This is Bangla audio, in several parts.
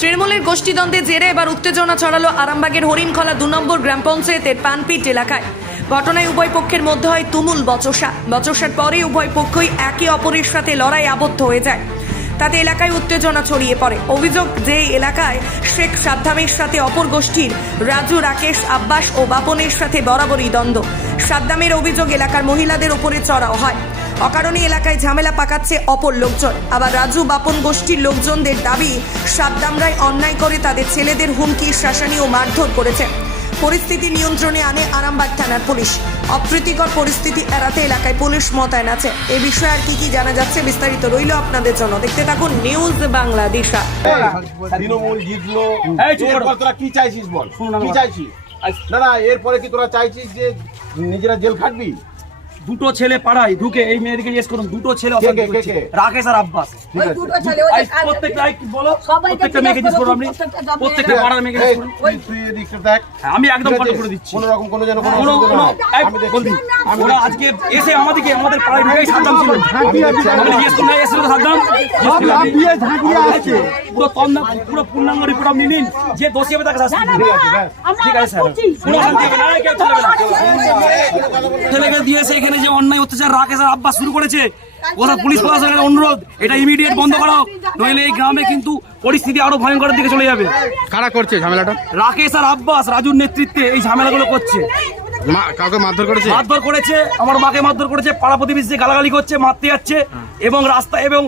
তৃণমূলের গোষ্ঠীদ্বন্দ্বের জেরে এবার উত্তেজনা ছড়ালো আরামবাগের হরিণখলা 2 নম্বর গ্রাম পঞ্চায়েতের পানপিট এলাকায়। ঘটনায় উভয় পক্ষের মধ্যে হয় তুমুল বচসার পরে উভয় পক্ষই একে অপরের সাথে লড়াই আবদ্ধ হয়ে যায়। তাতে এলাকায় উত্তেজনা ছড়িয়ে পড়ে। অভিযোগ যে এলাকায় শেখ সাদ্দামের সাথে অপর গোষ্ঠীর রাজু, রাকেশ, আব্বাস ও বাপনের সাথে বরাবরই দ্বন্দ্ব। সাদ্দামের অভিযোগ এলাকার মহিলাদের ওপরে চড়াও হয়, অকারণে এলাকায় ঝামেলা পাকাচ্ছে অপর লোকজন। আবার রাজু, বাপন গোষ্ঠীর লোকজনদের দাবি সাদ্দামরাই অন্যায় করে তাদের ছেলেদের হুমকি, শাসানি ও মারধর করেছে। পরিস্থিতি নিয়ন্ত্রণে আনে আরামবাগ থানার পুলিশ। অপ্রীতিকর পরিস্থিতি এড়াতে এলাকায় পুলিশ মোতায়েন আছে। এ বিষয়ে আর কি জানা যাচ্ছে বিস্তারিত রইল আপনাদের জন্য। দেখতে থাকুন নিউজ বাংলাদেশ। তৃণমূল জিতলো, তোরা কি চাইছিস বল? কি চাইছিস? না এরপরে কি তোরা চাইছিস যে নিজেরা জেল খাটবি? দুটো ছেলে পাড়ায় ঢুকে এই মেয়েদিকে জিজ্ঞেস করুন, দুটো ছেলে রাকেশ আর আব্বাস, প্রত্যেকটা মেয়েকে জিজ্ঞেস করুন, আপনি প্রত্যেকটা পাড়ার মেয়েকে জিজ্ঞেস করুন। আমি একদম কন্ট্রোল করে দিচ্ছি। কোনো রকম কোনো যেন ওরা আজকে এসে আমাদের পাড়ায় ঢুকেই সাদ্দাম ছিল। জিজ্ঞেস করুন এসেছিল সাদ্দাম, পুরো পূর্ণাঙ্গ রিপোর্ট আপনি নিন, যে দোষী হবে তাকে শাস্তি দিন। ঠিক আছে স্যার, কোনো শান্তি হবে না, কেউ চলবে না। ছেলেকে দিয়েছে এখানে যে অন্যায় অত্যাচার রাকেশ আর আব্বাস শুরু করেছে, ওরা পুলিশ প্রশাসনের অনুরোধ এটা ইমিডিয়েট বন্ধ করো, নইলে এই গ্রামে কিন্তু পরিস্থিতি আরো ভয়ঙ্করের দিকে চলে যাবে। কারা করছে ঝামেলাটা? রাকেশ আর আব্বাস রাজুর নেতৃত্বে এই ঝামেলাগুলো করছে। কাউকে মারধর করেছে? মারধর করেছে, আমার মাকে মারধর করেছে, পাড়া প্রতিবেশী গালাগালি করছে, মারতে যাচ্ছে এবং রাস্তা এবং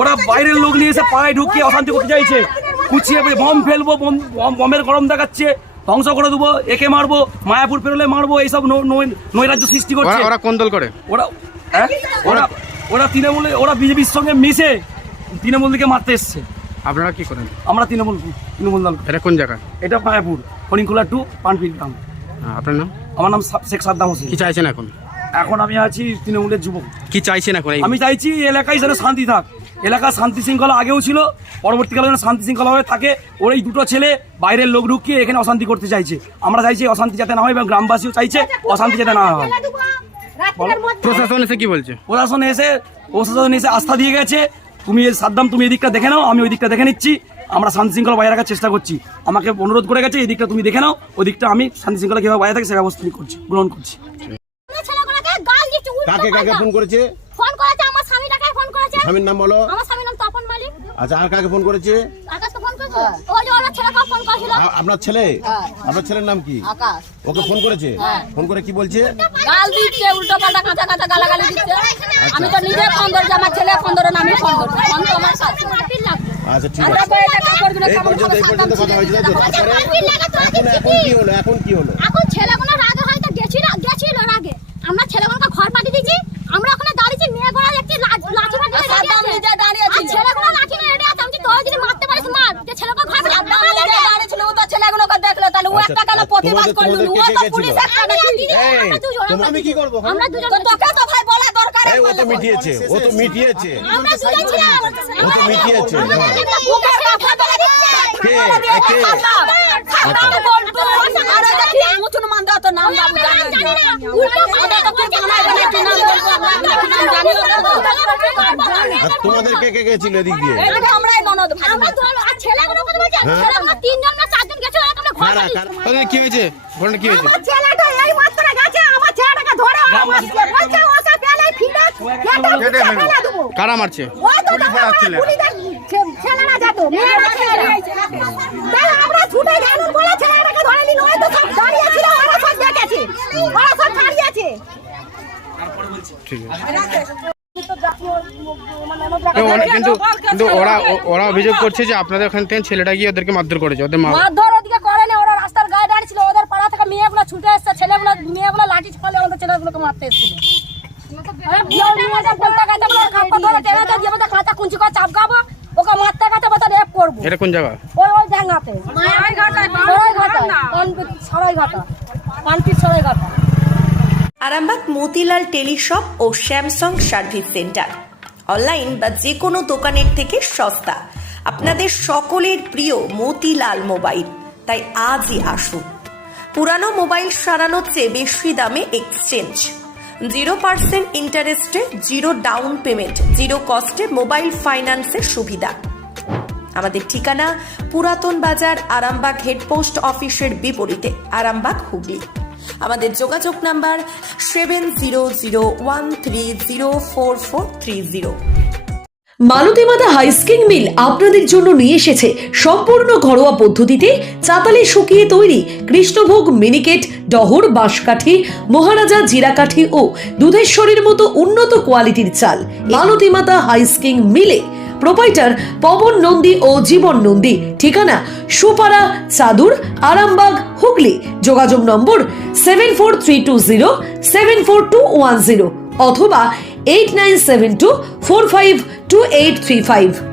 ওরা বাইরের লোক নিয়ে এসে পাড়ায় ঢুকিয়ে অশান্তি করতে চাইছে। কুচিয়ে বম ফেলবো, বমের গরম দেখাচ্ছে, ধ্বংস করে দেবো, একে মারবো, মায়াপুর পেরোলে মারবো, এইসব নৈরাজ্য সৃষ্টি করছে। ওরা কোন দল করে? ওরা তৃণমূলে, ওরা বিজেপির সঙ্গে মিশে তৃণমূল দিকে মারতে এসছে। আপনারা কি করেন? আমরা তৃণমূল দল। এটা কোন জায়গা? এটা মায়াপুর, হরিণখোলা 2 পানপিট গ্রাম। আপনার নাম? আমার নাম শেখ সাদ্দাম হোসেন। কি চাইছেন এখন? এখন আমি আছি তৃণমূলের যুবক। কি চাইছেন এখন? আমি চাইছি এলাকায় যেন শান্তি থাক, এলাকার শান্তি শৃঙ্খলা আগেও ছিল, পরবর্তীকালে যেন শান্তি শৃঙ্খলা হয়ে থাকে। ওর এই দুটো ছেলে বাইরের লোক ঢুকিয়ে এখানে অশান্তি করতে চাইছে। আমরা চাইছি অশান্তি যাতে না হয় এবং গ্রামবাসীও চাইছে অশান্তি যাতে না হয়। প্রশাসন এসে কি বলছে? প্রশাসন এসে আস্থা দিয়ে গেছে, তুমি সাদ্দাম তুমি এই দিকটা দেখে নাও, আমি ওই দিকটা দেখে নিচ্ছি। আমরা শান্তি শৃঙ্খলা বজায় রাখার চেষ্টা করছি। আমাকে অনুরোধ করে গেছে এই দিকটা তুমি দেখে নাও, ওই দিকটা আমি শান্তি শৃঙ্খলা কিভাবে বজায় থাকে সে ব্যবস্থা গ্রহণ করছি। কাকে কাকে ফোন করেছে? ফোন করেছে আমার স্বামীটাকে ফোন করেছে। স্বামীর নাম বলো। আমার স্বামীর নাম তপন মালিক। আচ্ছা, আর কাকে ফোন করেছে? আকাশকে ফোন করেছে। ওই যে ওর ছেলেকে ফোন করেছিল। আপনার ছেলে? আপনার ছেলের নাম কি? আকাশ। ওকে ফোন করেছে? ফোন করে কি বলছে? গাল দিচ্ছে, উল্টো পাল্টা কাঁচা কাঁচা গালাগালি দিচ্ছে। আমি তো নিজে ফোন ধরেছি, আমার ছেলে ফোন ধরে না, আমি ফোন ধরছি। ফোন তো আমার কাছে। আচ্ছা ঠিক আছে, এই পর্যন্ত কথা হয়েছিল তো। এখন কি হলো? এখন ছেলেগুলো রাগে হয়তো গেছিল রাগে। আমরা ছেলেগুলোকে ঘর পাঠিয়ে দিয়েছি। আমরা ওখানে দাঁড়িয়েছি, মেয়েগুলো দেখছি লাঠি ফাটি দাঁড়িয়ে আছে। ছেলেগুলো লাঠি নিয়ে রেডি আছে। আমি তোর যদি মারতে পারিস মার, যে ছেলেগুলো ঘর দাঁড়িয়েছিল, ও তো ছেলেগুলোকে দেখলো, তাহলে ও একটা কেন প্রতিবাদ করলো? ও তো পুলিশ আমি কি করব? আমরা দুজন তোকে তো ভাই বলা দরকার। ও তো মিটিয়েছে, আমরা দুজন ছিলাম। ও তো মিটিয়েছে। মুসলমান দাও তো নাম বাবু জানি তোমাদের কে কে গেছিল এদিক দিয়ে? আমরাই ননদ ভাই। আমরা তো আর ছেলেগুলো কথা বলছি, ছেলেগুলো 3 জন না 4 জন গেছে, আমরা ঘর পাঠিয়েছি। কি হয়েছে? ঘটনা কি হয়েছে? আমার ছেলেটা এই মাত্র গেছে, আমার ছেলেটাকে ধরে বলছে ওসব পেলে ফিরে ফেলে দেবো। কারা মারছে? ওই তো ছেলেরা যেত, মেয়েরা ছেলেরা। তাই আমরা ছুটে গেলাম বলে ছেলেটাকে ধরে নিল। ওই তো সব দাঁড়িয়ে ছিল, ওরা সব দেখেছে, ওরা সব দাঁড়িয়েছে। ঠিক আছে। কিন্তু ওরা অভিযোগ করছে যে আপনাদের ওখান থেকে ছেলেটা গিয়ে ওদেরকে মারধর করেছে। ওদের মারধর ওদিকে করে না, ওরা রাস্তার গায়ে দাঁড়িয়ে ছিল। ওদের পাড়া থেকে মেয়েগুলো ছুটে এসছে, মেয়েগুলো লাঠি ছড়ালে আমাদের ছেলেগুলোকে মারতে এসেছিল। ওকে মারতে গেছে, বলতে রেপ করবো। এটা কোন জায়গা? ওই জায়গাতে সরাইঘাটা। আরামবাগ মতিলাল টেলিশপ ও স্যামসাং সার্ভিস সেন্টার, অনলাইন বা যে কোনো দোকানের থেকে সস্তা। আপনাদের সকলের প্রিয় মতিলাল মোবাইল, তাই আজই আসুন। পুরানো মোবাইল সারানোর চেয়ে বেশি দামে এক্সচেঞ্জ, 0% ইন্টারেস্টে, 0 ডাউন পেমেন্ট, 0 কস্টে মোবাইল ফাইন্যান্সের সুবিধা। আমাদের ঠিকানা পুরাতন বাজার, আরামবাগ হেড পোস্ট অফিসের বিপরীতে, আরামবাগ, হুগলি। আমাদের যোগাযোগ নাম্বার 7001304430। মালতীমাতা হাইস্কিং মিল আপনাদের জন্য নিয়ে এসেছে সম্পূর্ণ ঘরোয়া পদ্ধতিতে চাতালে শুকিয়ে তৈরি কৃষ্ণভোগ মিনিকেট, ডহর, বাঁশকাঠি, মহারাজা জিরাকাঠি ও দুধেশ্বরীর মতো উন্নত কোয়ালিটির চাল। মালতীমাতা হাইস্কিং মিলে প্রোপাইটার পবন নন্দী ও জীবন নন্দী। ঠিকানা সুপারা, চাদুর, আরামবাগ, হুগলি। যোগাযোগ নম্বর 7432074210 অথবা 8972452835।